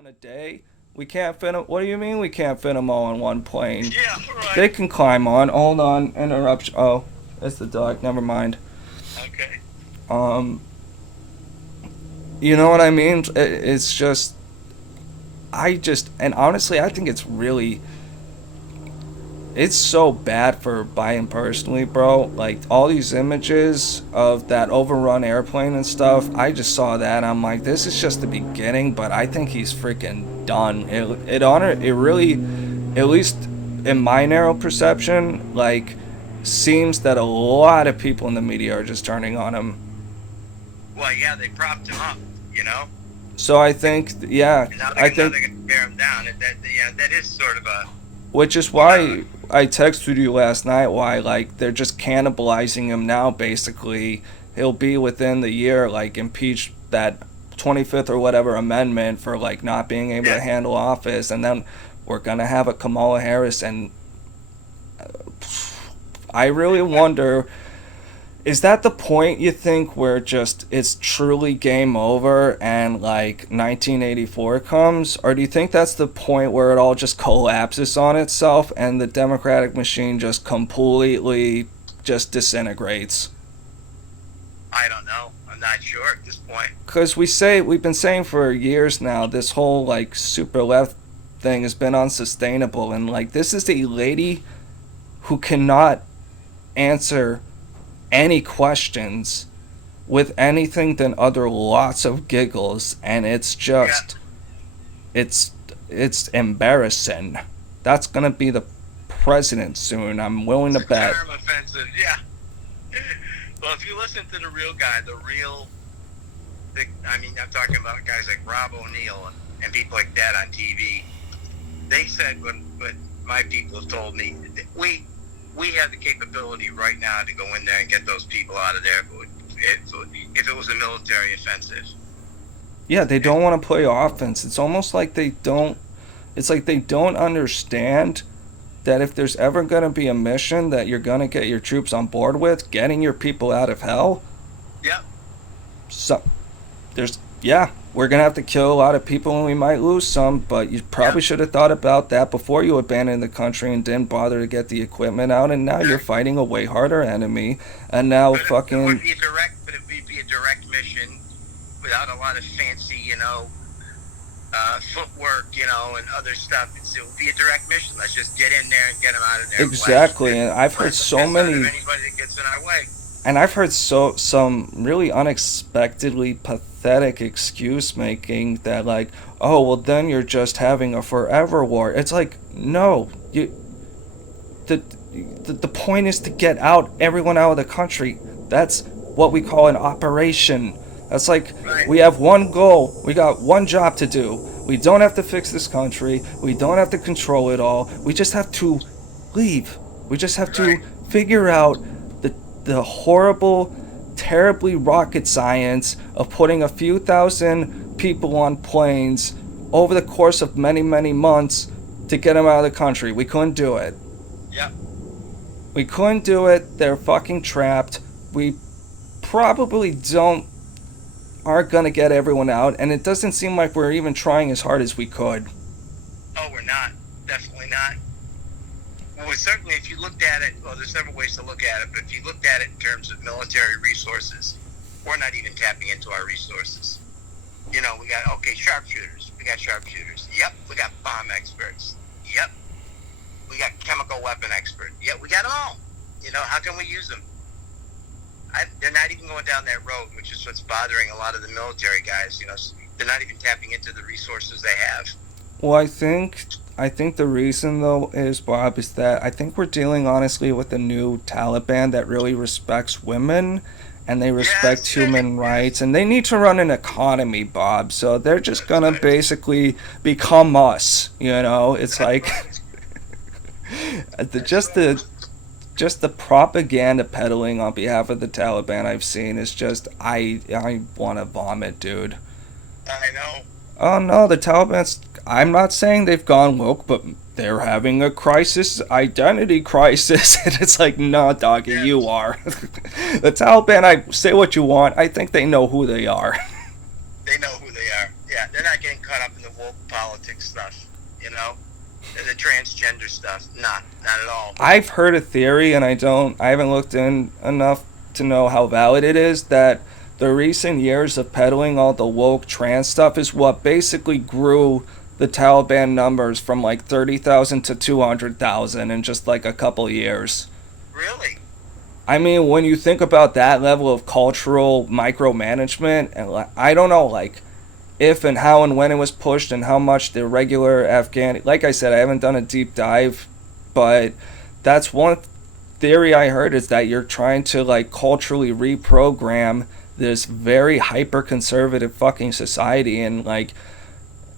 in a day. We can't fit them. What do you mean we can't fit them all on one plane? Yeah, They right. can climb on. Hold on, interruption. Oh, it's the dog. Never mind. Okay. Um, you know what I mean? It's just, and honestly, I think it's so bad for Biden personally, bro. Like all these images of that overrun airplane and stuff, I just saw that. And I'm like, this is just the beginning, but I think he's freaking done. It really, at least in my narrow perception, like, seems that a lot of people in the media are just turning on him. Well, yeah, they propped him up, you know, So I think, yeah, and now I they're think, going to tear him down. And that is sort of a, which is uh, why I texted you last night. Why, like, they're just cannibalizing him now. Basically, he'll be within the year, like, impeached that 25th or whatever amendment for like not being able to yeah. handle office, and then we're gonna have a Kamala Harris, and I really wonder, is that the point you think where just it's truly game over and like 1984 comes? Or do you think that's the point where it all just collapses on itself and the democratic machine just completely just disintegrates? I don't know. I'm not sure at this point. Because we've been saying for years now, this whole like super left thing has been unsustainable, and like this is a lady who cannot answer any questions with anything than other lots of giggles, and it's Yeah. just it's it's embarrassing. That's gonna be the president soon. I'm willing It's to a bet. term offensive. Yeah. Well, if you listen to the real guy, I mean, I'm talking about guys like Rob O'Neill and people like that on TV. They said what my people have told me. We have the capability right now to go in there and get those people out of there if it was a military offensive. Yeah, they don't want to play offense. It's almost like they don't. It's like they don't understand that if there's ever going to be a mission that you're going to get your troops on board with, getting your people out of hell. Yep. So yeah, we're going to have to kill a lot of people and we might lose some, but you probably Yep. should have thought about that before you abandoned the country and didn't bother to get the equipment out, and now you're fighting a way harder enemy, and now It would fucking be a direct mission without a lot of fancy, footwork, and other stuff. It would be a direct mission. Let's just get in there and get them out of there. exactly. And I've heard Blast the so piss out of many anybody that gets in our way. And I've heard some really unexpectedly pathetic excuse making that, like, oh well, then you're just having a forever war. It's like, no, the the point is to get everyone out of the country. That's what we call an operation. That's like, Right. we have one goal. We got one job to do. We don't have to fix this country. We don't have to control it all. We just have to leave. We just have to Right. figure out the horrible, terribly rocket science of putting a few thousand people on planes over the course of many, many months to get them out of the country. We couldn't do it. Yep. We couldn't do it. They're fucking trapped. We probably aren't gonna get everyone out, and it doesn't seem like we're even trying as hard as we could. Oh, we're not. Definitely not. Well, certainly, if you looked at it, well, there's several ways to look at it, but if you looked at it in terms of military resources, we're not even tapping into our resources. We got, okay, sharpshooters. We got sharpshooters. Yep. We got bomb experts. Yep. We got chemical weapon experts. Yep. We got them all. How can we use them? They're not even going down that road, which is what's bothering a lot of the military guys. They're not even tapping into the resources they have. Well, I think the reason though is, Bob, is that I think we're dealing honestly with a new Taliban that really respects women and they respect Yes. human rights, and they need to run an economy, Bob. So they're just gonna Right. basically become us. It's like Right. the, just the propaganda peddling on behalf of the Taliban I've seen is just, I want to vomit, dude. I know. Oh no, the Taliban's. I'm not saying they've gone woke, but they're having a identity crisis. And it's like, no, doggy, Yeah. you are. The Taliban, I say what you want. I think they know who they are. They know who they are. Yeah, they're not getting caught up in the woke politics stuff, you know? The transgender stuff. Not at all. I've heard a theory, and I haven't looked in enough to know how valid it is, that the recent years of peddling all the woke trans stuff is what basically grew the Taliban numbers from like 30,000 to 200,000 in just like a couple years. Really? I mean, when you think about that level of cultural micromanagement, and I don't know, like, if and how and when it was pushed and how much the regular Afghan, like I said, I haven't done a deep dive, but that's one theory I heard, is that you're trying to like culturally reprogram this very hyper conservative fucking society, and like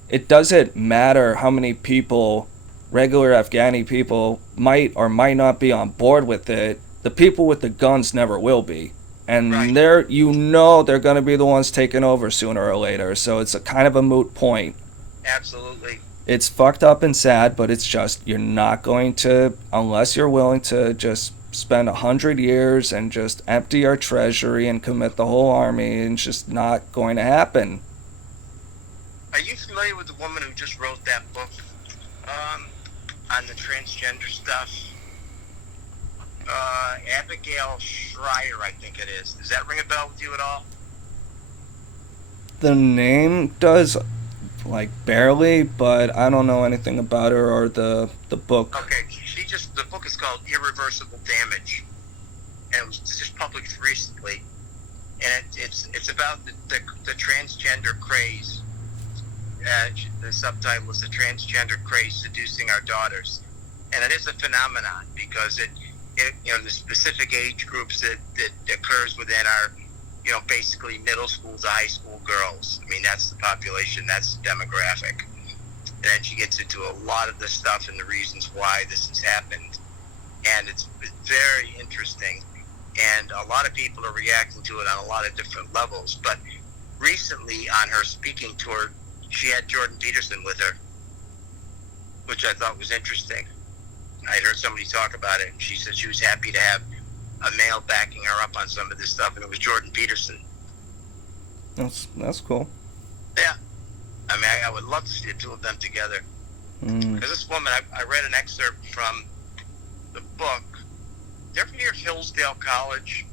it doesn't matter how many people, regular Afghani people, might or might not be on board with it. The people with the guns never will be. And Right. they're going to be the ones taking over sooner or later. So it's a kind of a moot point. Absolutely. It's fucked up and sad, but it's just, you're not going to, unless you're willing to just spend 100 years and just empty our treasury and commit the whole army, and it's just not going to happen. Are you familiar with the woman who just wrote that book on the transgender stuff? Abigail Schreier, I think it is. Does that ring a bell with you at all? The name does, like, barely, but I don't know anything about her or the book. Okay, the book is called Irreversible Damage, and it was just published recently, and it's about the transgender craze. The subtitle is "The Transgender Craze Seducing Our Daughters," and it is a phenomenon because it the specific age groups that occurs within our, basically middle school to high school girls. I mean, that's the population, that's the demographic. And then she gets into a lot of the stuff and the reasons why this has happened, and it's very interesting. And a lot of people are reacting to it on a lot of different levels. But recently, on her speaking tour, she had Jordan Peterson with her, which I thought was interesting. I heard somebody talk about it, and she said she was happy to have a male backing her up on some of this stuff, and it was Jordan Peterson. That's cool. Yeah. I mean, I would love to see the two of them together. Because this woman, I read an excerpt from the book. Did you ever hear of Hillsdale College?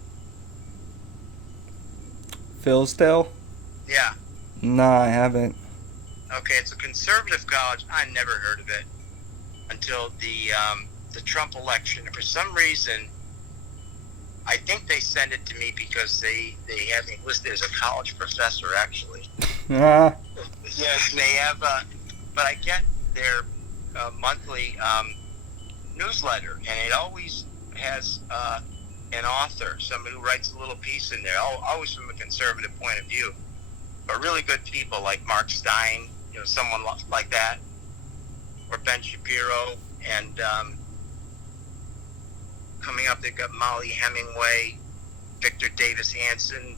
Hillsdale? Yeah. Nah, I haven't. Okay, it's a conservative college. I never heard of it until the Trump election. And for some reason, I think they sent it to me because they have me listed as a college professor, actually. Yes, they have. But I get their monthly newsletter, and it always has an author, somebody who writes a little piece in there, always from a conservative point of view. But really good people like Mark Stein, someone like that, or Ben Shapiro, and coming up they've got Molly Hemingway, Victor Davis Hanson,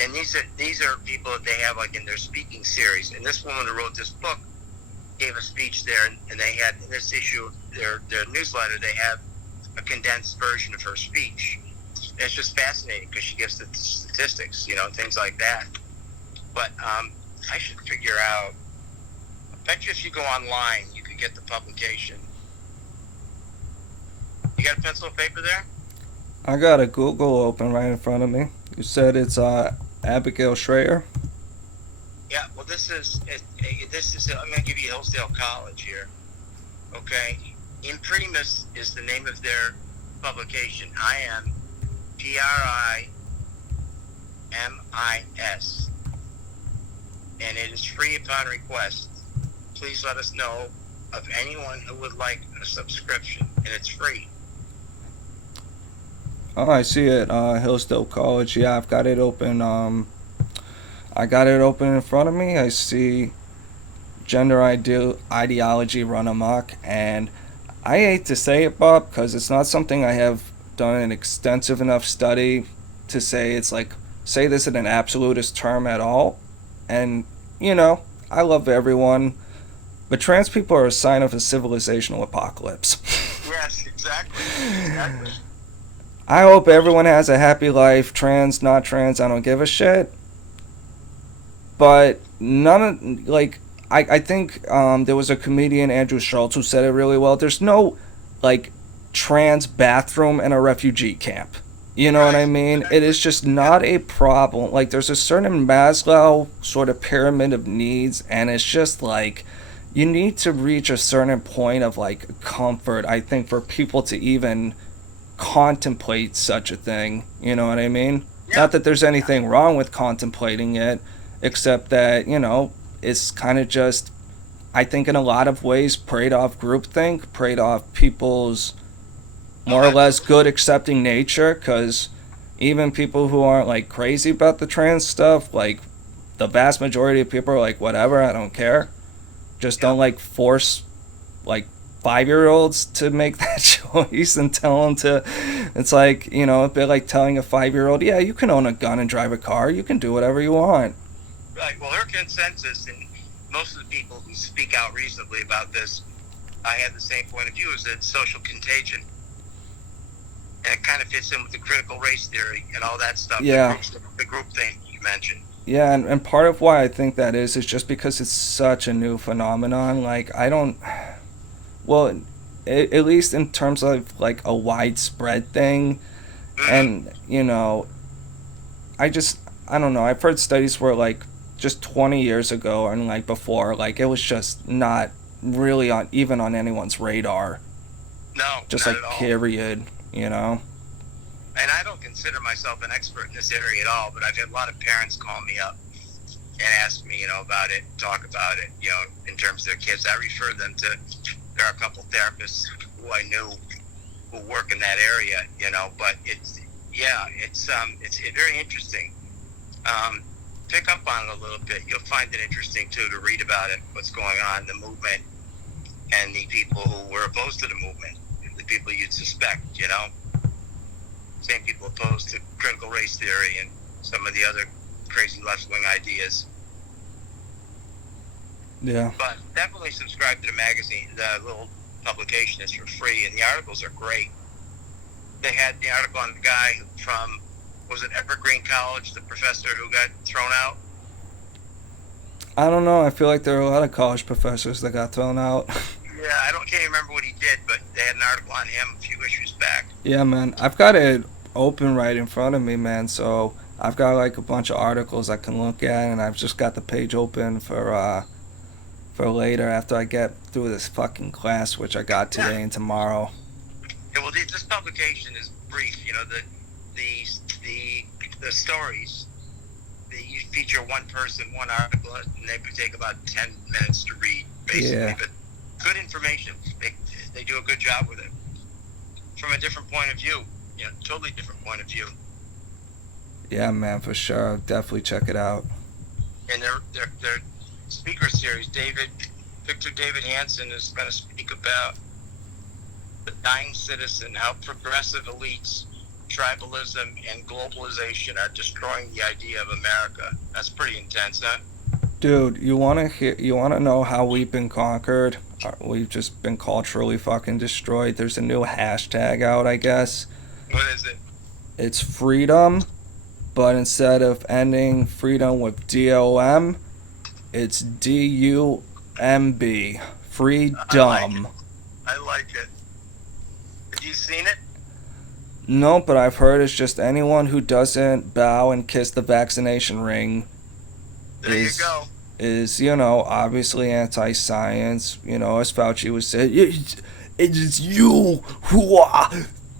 and these are people that they have like in their speaking series. And this woman who wrote this book gave a speech there, and they had in this issue of their newsletter, they have a condensed version of her speech. And it's just fascinating because she gives the statistics, things like that. But I should figure out. I bet you if you go online, you could get the publication. You got a pencil and paper there? I got a Google open right in front of me. You said it's Abigail Schreier? Yeah, well, this is I'm going to give you Hillsdale College here. Okay? Imprimis is the name of their publication. IMPRIMIS. And it is free upon request. Please let us know of anyone who would like a subscription, and it's free. Oh, I see it. Hillsdale College. Yeah, I've got it open. I got it open in front of me. I see gender ideology run amok, and I hate to say it, Bob, because it's not something I have done an extensive enough study to say it's like, say this in an absolutist term at all. And, I love everyone, but trans people are a sign of a civilizational apocalypse. Yes, exactly. I hope everyone has a happy life, trans, not trans, I don't give a shit. But I think there was a comedian, Andrew Schultz, who said it really well. There's no, like, trans bathroom in a refugee camp. You know what I Right. mean? It Exactly. is just Yeah. not a problem. Like, there's a certain Maslow sort of pyramid of needs, and it's just like you need to reach a certain point of, like, comfort, I think, for people to even contemplate such a thing. You know what I mean? Yeah. Not that there's Yeah. anything wrong with contemplating it, except that, it's kind of just, I think, in a lot of ways, preyed off groupthink, preyed off people's Oh, more or less absolutely. good accepting nature, because even people who aren't like crazy about the trans stuff, like the vast majority of people are like, whatever, I don't care. Just Yeah. don't like force like 5 year olds to make that choice and tell them to. It's like, a bit like telling a 5 year old, yeah, you can own a gun and drive a car, you can do whatever you want. Right. Well, her consensus, and most of the people who speak out reasonably about this, I have the same point of view, is that social contagion. And it kind of fits in with the critical race theory and all that stuff. Yeah. The group thing you mentioned. Yeah, and part of why I think that is just because it's such a new phenomenon. Like, I don't. Well, at least in terms of like a widespread thing, Mm-hmm. and I just I don't know. I've heard studies where like just 20 years ago and like before, like it was just not really on even on anyone's radar. No, Just not at like all. period, you know. And I don't consider myself an expert in this area at all, but I've had a lot of parents call me up and ask me, about it, talk about it, in terms of their kids. I refer them to, there are a couple therapists who I knew who work in that area, but it's very interesting. Pick up on it a little bit. You'll find it interesting too to read about it, what's going on, the movement, and the people who were opposed to the movement, the people you'd suspect, same people opposed to critical race theory and some of the other crazy left-wing ideas. Yeah. But definitely subscribe to the magazine. The little publication is for free, and the articles are great. They had the article on the guy from, was it Evergreen College, the professor who got thrown out? I don't know. I feel like there are a lot of college professors that got thrown out. Yeah, can't remember what he did, but they had an article on him a few issues back. Yeah, man. I've got it open right in front of me, man. So I've got like a bunch of articles I can look at, and I've just got the page open for later after I get through this fucking class, which I got Yeah. today and tomorrow. Yeah, well, this publication is brief. The stories. You feature one person, one article, and they could take about 10 minutes to read, basically. Yeah. But good information. They do a good job with it from a different point of view. Totally different point of view. Yeah, man, for sure. Definitely check it out. And their speaker series, Victor David Hansen is going to speak about the dying citizen, how progressive elites, tribalism, and globalization are destroying the idea of America. That's pretty intense, huh? Dude, you want to know how we've been conquered? We've just been culturally fucking destroyed. There's a new hashtag out, I guess. What is it? It's freedom, but instead of ending freedom with DOM, it's DUMB. I like it. Freedom. I like it. Have you seen it? No, but I've heard it's just anyone who doesn't bow and kiss the vaccination ring There is you go. obviously anti-science. As Fauci was saying, it is you who are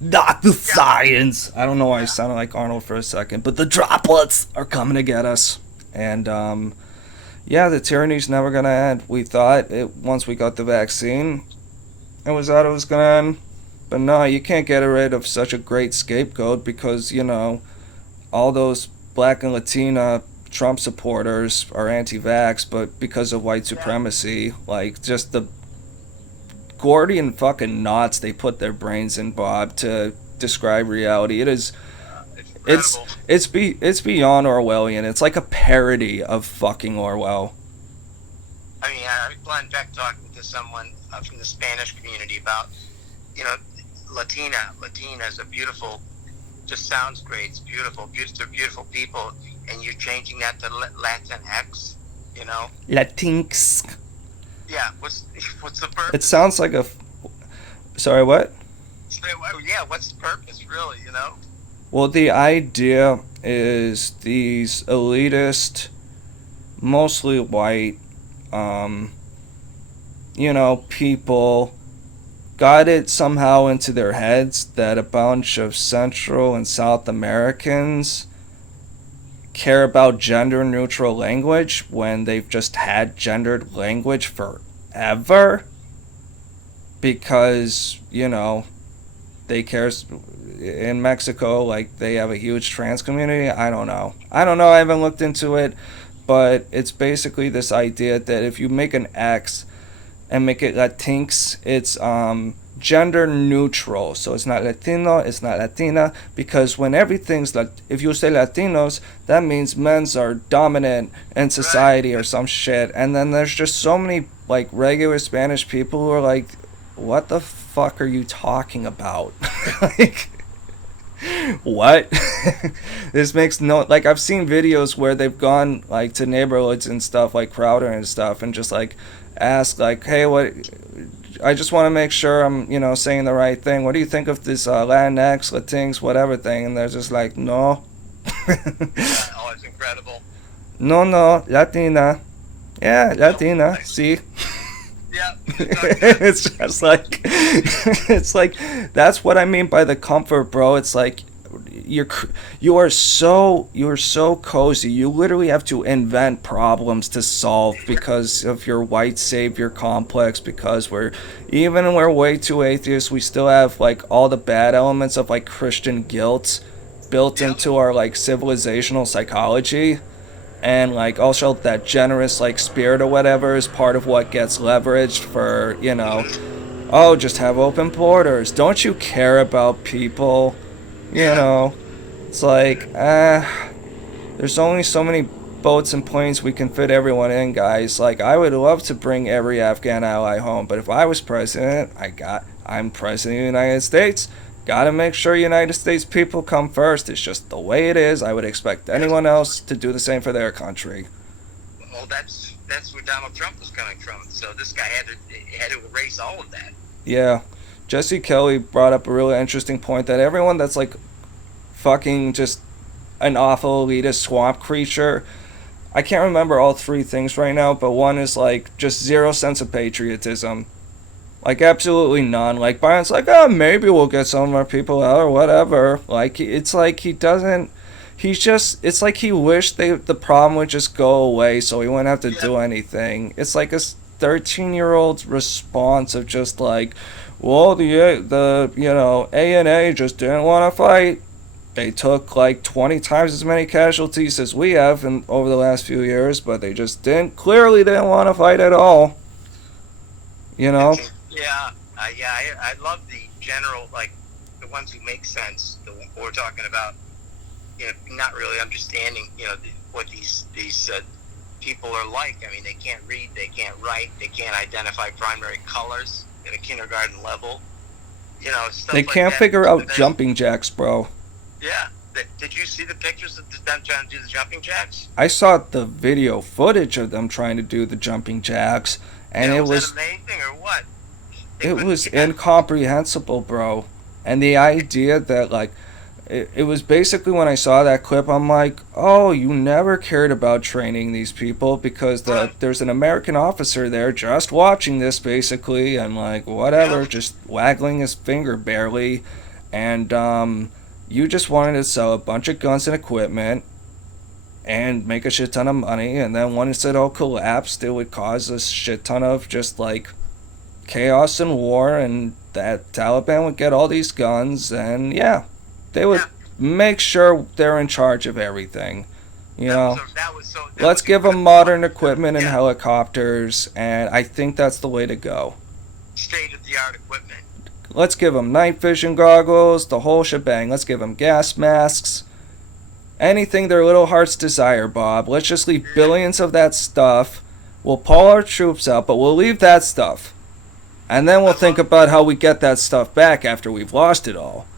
not the science. I don't know why I sounded like Arnold for a second, but the droplets are coming to get us. And yeah, the tyranny's never gonna end. We thought it once we got the vaccine, it was gonna end. But no, you can't get rid of such a great scapegoat because, all those black and Latina Trump supporters are anti-vax, but because of white supremacy, like just the Gordian fucking knots they put their brains in, Bob, to describe reality. It's It's incredible. it's beyond Orwellian. It's like a parody of fucking Orwell. I mean, Glenn Beck talking to someone from the Spanish community about, Latina is a beautiful, just sounds great. It's beautiful. They're beautiful people, and you're changing that to Latinx. Latinx. Yeah. What's the purpose? It sounds like a. Sorry, what? Yeah. What's the purpose, really? You know. Well, the idea is these elitist, mostly white, um, people got it somehow into their heads that a bunch of Central and South Americans care about gender neutral language when they've just had gendered language forever because, they care. In Mexico, like, they have a huge trans community. I don't know. I haven't looked into it, but it's basically this idea that if you make an X and make it Latinx, it's gender neutral. So it's not Latino, it's not Latina, because when everything's if you say Latinos, that means men's are dominant in society or some shit. And then there's just so many like regular Spanish people who are like, what the fuck are you talking about? Like, what? This makes no, like, I've seen videos where they've gone like to neighborhoods and stuff like Crowder and stuff and just like ask like, hey, what, I just want to make sure I'm saying the right thing. What do you think of this Latinx, Latinx, whatever thing? And they're just like, no. Oh, it's incredible. No, Latina. Yeah, Latina. See. Yeah. It's just like, it's like, that's what I mean by the comfort, bro. It's like you are so cozy. You literally have to invent problems to solve because of your white savior complex, because we're way too atheist. We still have like all the bad elements of like Christian guilt built into our like civilizational psychology. And like also that generous like spirit or whatever is part of what gets leveraged for, oh, just have open borders. Don't you care about people? It's like, there's only so many boats and planes we can fit everyone in, guys. Like, I would love to bring every Afghan ally home, but if I was president, I'm president of the United States. Gotta make sure United States people come first. It's just the way it is. I would expect anyone else to do the same for their country. Well, that's where Donald Trump was coming from. So this guy had to erase all of that. Yeah. Jesse Kelly brought up a really interesting point that everyone that's like fucking just an awful elitist swamp creature, I can't remember all three things right now, but one is like just zero sense of patriotism. Like, absolutely none. Like, Biden's like, oh, maybe we'll get some of our people out or whatever. Like, it's like he doesn't... It's like he wished the problem would just go away so he wouldn't have to do anything. It's like a 13-year-old's response of just like, well, the A&A just didn't want to fight. They took like 20 times as many casualties as we have over the last few years, but they just clearly didn't want to fight at all. Yeah, I love the general, like, the ones who make sense. We're talking about, not really understanding, what these people are like. I mean, they can't read, they can't write, they can't identify primary colors at a kindergarten level. Stuff they like can't that. figure out jumping jacks, bro. Yeah. Did you see the pictures of them trying to do the jumping jacks? I saw the video footage of them trying to do the jumping jacks, and it was that amazing or what? It was incomprehensible, bro. And the idea that, like, it was basically when I saw that clip, I'm like, oh, you never cared about training these people because there's an American officer there just watching this, basically, and, like, whatever, just waggling his finger barely. And you just wanted to sell a bunch of guns and equipment and make a shit ton of money. And then once it all collapsed, it would cause a shit ton of just, like, chaos and war, and that Taliban would get all these guns, and they would make sure they're in charge of everything. Let's give them modern equipment and helicopters, and I think that's the way to go. State-of-the-art equipment. Let's give them night vision goggles, the whole shebang. Let's give them gas masks. Anything their little hearts desire, Bob. Let's just leave billions of that stuff. We'll pull our troops out, but we'll leave that stuff. And then we'll think about how we get that stuff back after we've lost it all.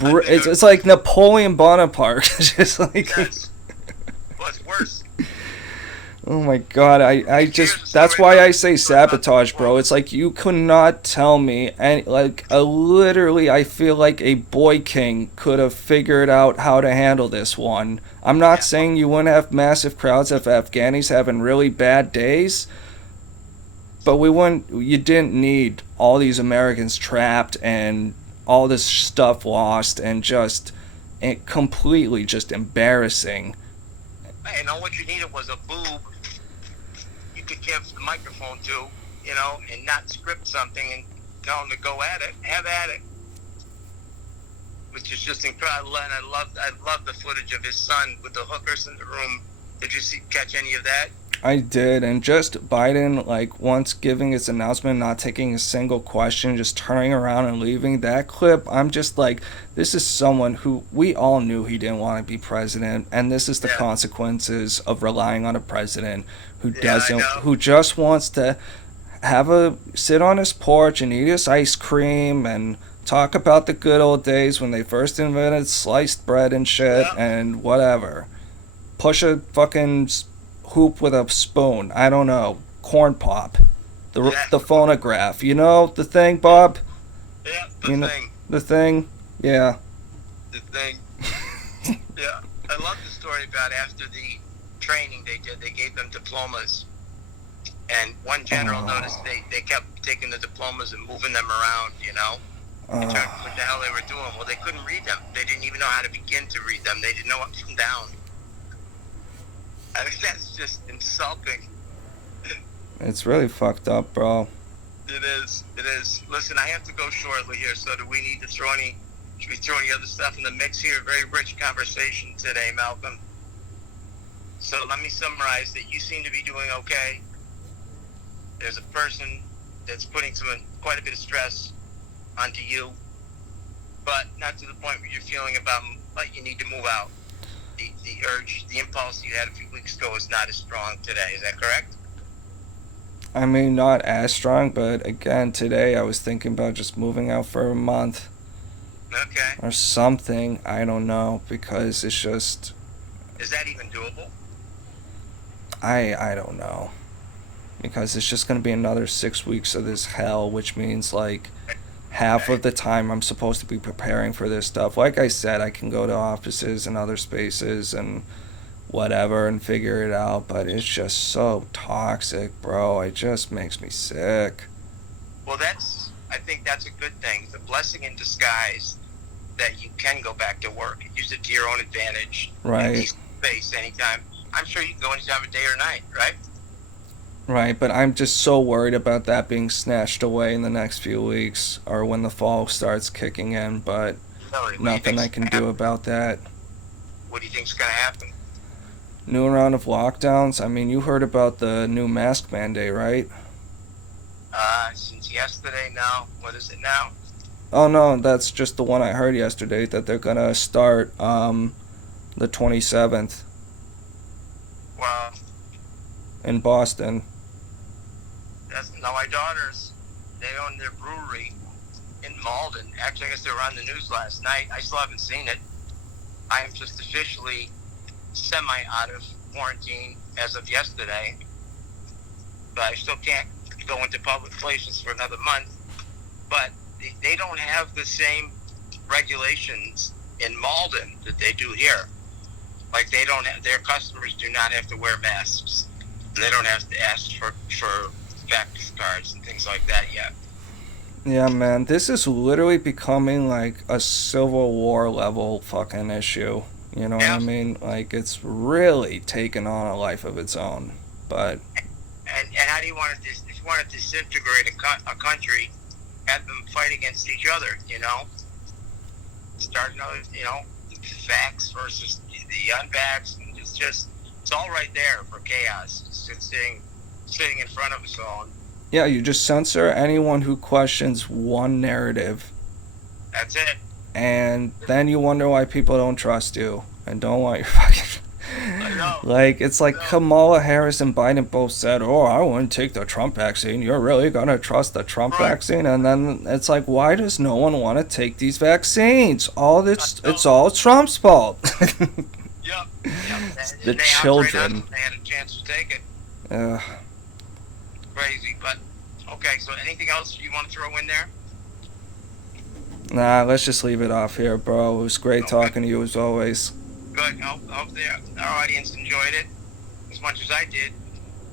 It's like Napoleon Bonaparte. Just like... Well, it's worse. Oh my god, I just, that's why I say sabotage, bro. It's like you could not tell me, and like, literally, I feel like a boy king could have figured out how to handle this one. I'm not saying you wouldn't have massive crowds of Afghanis having really bad days, but you didn't need all these Americans trapped and all this stuff lost and just completely just embarrassing. And all what you needed was a boob you could give the microphone to, and not script something and tell them to go at it, have at it. Which is just incredible. And I love the footage of his son with the hookers in the room. Did you catch any of that? I did, and just Biden, like, once giving his announcement, not taking a single question, just turning around and leaving. That clip, I'm just like, this is someone who we all knew he didn't want to be president, and this is the consequences of relying on a president who who just wants to sit on his porch and eat his ice cream and talk about the good old days when they first invented sliced bread and shit and whatever. Push a fucking hoop with a spoon. I don't know. Corn pop. The phonograph. You know the thing, Bob? Yeah, thing. The thing? Yeah. The thing. Yeah. I love the story about after the training they did, they gave them diplomas. And one general noticed they kept taking the diplomas and moving them around, and trying to what the hell they were doing. Well, they couldn't read them. They didn't even know how to begin to read them. They didn't know up from down. I mean, that's just insulting. It's really fucked up, bro. It is. Listen, I have to go shortly here, so do we need to should we throw any other stuff in the mix here? Very rich conversation today, Malcolm. So let me summarize that you seem to be doing okay. There's a person that's putting quite a bit of stress onto you, but not to the point where you're feeling about like you need to move out. The urge, the impulse you had a few weeks ago is not as strong today. Is that correct? I mean, not as strong, but again, today I was thinking about just moving out for a month. Okay. Or something. I don't know, because it's just... Is that even doable? I don't know. Because it's just going to be another 6 weeks of this hell, which means, like, half of the time I'm supposed to be preparing for this stuff. Like I said, I can go to offices and other spaces and whatever and figure it out, but it's just so toxic, bro. It just makes me sick. Well, I think that's a good thing. It's a blessing in disguise that you can go back to work and use it to your own advantage. Right. Space anytime. I'm sure you can go anytime of day or night, right? Right, but I'm just so worried about that being snatched away in the next few weeks or when the fall starts kicking in, but nothing I can do about that. What do you think's going to happen? New round of lockdowns? I mean, you heard about the new mask mandate, right? Since yesterday now. What is it now? Oh, no, that's just the one I heard yesterday, that they're going to start the 27th. Well, in Boston. Now my daughters, they own their brewery in Malden. Actually, I guess they were on the news last night. I still haven't seen it. I am just officially semi out of quarantine as of yesterday. But I still can't go into public places for another month. But they don't have the same regulations in Malden that they do here. Like their customers do not have to wear masks. They don't have to ask for fax cards and things like that yet. Yeah, man, this is literally becoming like a Civil War level fucking issue. You know what I mean? Like, it's really taken on a life of its own. But and how do you want to if you want to disintegrate a country, have them fight against each other? Start another, facts versus the unvaxxed, and it's all right there for chaos. It's sitting in front of us all. Yeah, you just censor anyone who questions one narrative. That's it. And then you wonder why people don't trust you and don't want your fucking... I know. Like, it's like Kamala Harris and Biden both said, oh, I wouldn't take the Trump vaccine. You're really going to trust the Trump vaccine? And then it's like, why does no one want to take these vaccines? It's all Trump's fault. Yep. The children. They had a chance to take it. Crazy, but okay. So anything else you want to throw in there? Nah, let's just leave it off here, bro. It was great Okay. talking to you as always. Good. Hope our audience enjoyed it as much as I did.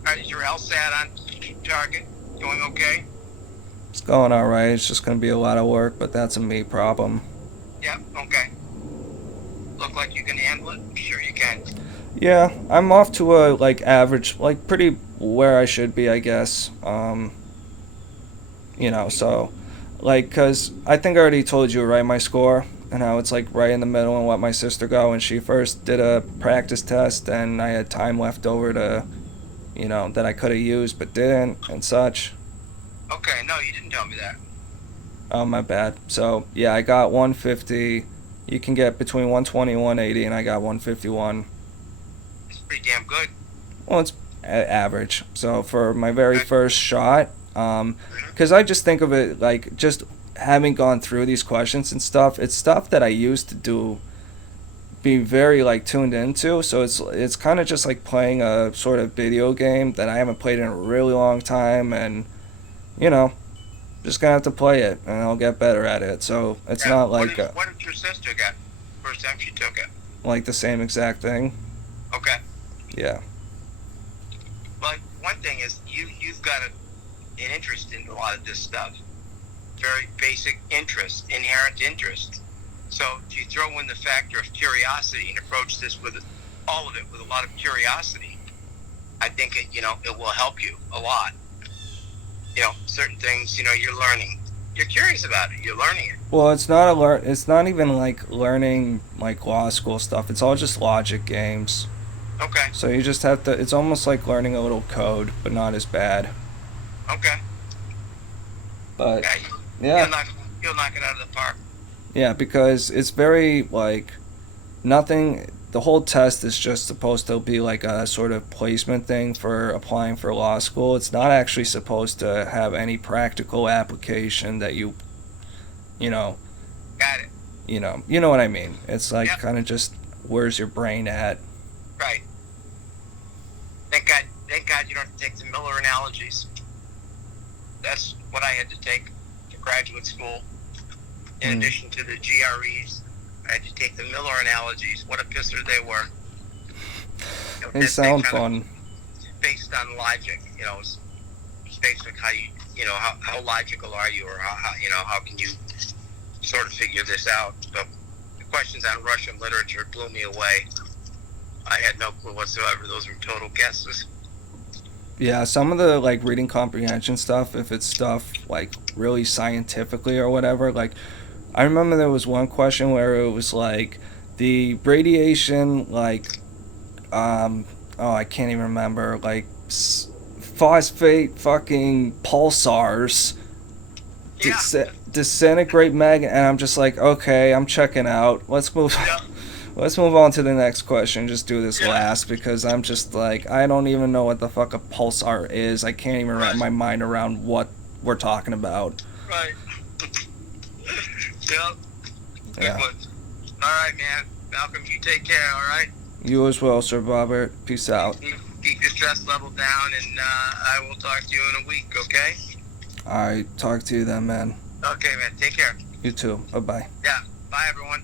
All right, is your LSAT on target? Going okay? It's going alright. It's just gonna be a lot of work, but that's a me problem. Yeah. Okay. Look like you can handle it. Sure you can. Yeah, I'm off to a like average, like pretty where I should be, I guess. So like, cause I think I already told you, right, my score and how it's like right in the middle and let my sister go, and she first did a practice test, and I had time left over to, that I could have used but didn't and such. Okay. No, you didn't tell me that. Oh, my bad. So yeah, I got 150. You can get between 120 and 180, and I got 151. It's pretty damn good. Well, it's average. So for my very first shot, because I just think of it like just having gone through these questions and stuff. It's stuff that I used to be very like tuned into. So it's kind of just like playing a sort of video game that I haven't played in a really long time, and you know, just gonna have to play it, and I'll get better at it. So it's not like what did your sister get first time she took it? like the same exact thing. Okay. Yeah. Well, one thing is you've got an interest in a lot of this stuff. Very basic interest, inherent interest. So if you throw in the factor of curiosity and approach this with all of it with a lot of curiosity, I think it will help you a lot. Certain things, you're learning. You're curious about it. You're learning it. Well, it's not even like learning like law school stuff. It's all just logic games. Okay. So you just have to. It's almost like learning a little code, but not as bad. Okay. But Yeah. yeah, You'll knock it out of the park. yeah, because it's very like nothing. The whole test is just supposed to be like a sort of placement thing for applying for law school. It's not actually supposed to have any practical application that you know, Got it. you know what I mean. It's like Yep. kind of just where's your brain at? Right. Thank God you don't have to take the Miller analogies. That's what I had to take to graduate school. In addition to the GREs, I had to take the Miller analogies. What a pisser they were. They sound fun. Based on logic, it's based on how logical are you, or how can you sort of figure this out. So the questions on Russian literature blew me away. I had no clue whatsoever. Those were total guesses. Yeah, some of the like reading comprehension stuff, if it's stuff like really scientifically or whatever, like I remember there was one question where it was like the radiation, like, I can't even remember, like phosphate fucking pulsars Yeah. disintegrate magnet, and I'm just like, okay, I'm checking out. Let's move. Yeah. Let's move on to the next question. Just do this Yeah. last, because I'm just like, I don't even know what the fuck a pulsar is. I can't even wrap my mind around what we're talking about. Right. Yep. Good Yeah. one. All right, man. Malcolm, you take care, all right? You as well, Sir Robert. Peace out. Keep your stress level down, and I will talk to you in a week, okay? Alright, talk to you then, man. Okay, man. Take care. You too. Bye-bye. Yeah. Bye, everyone.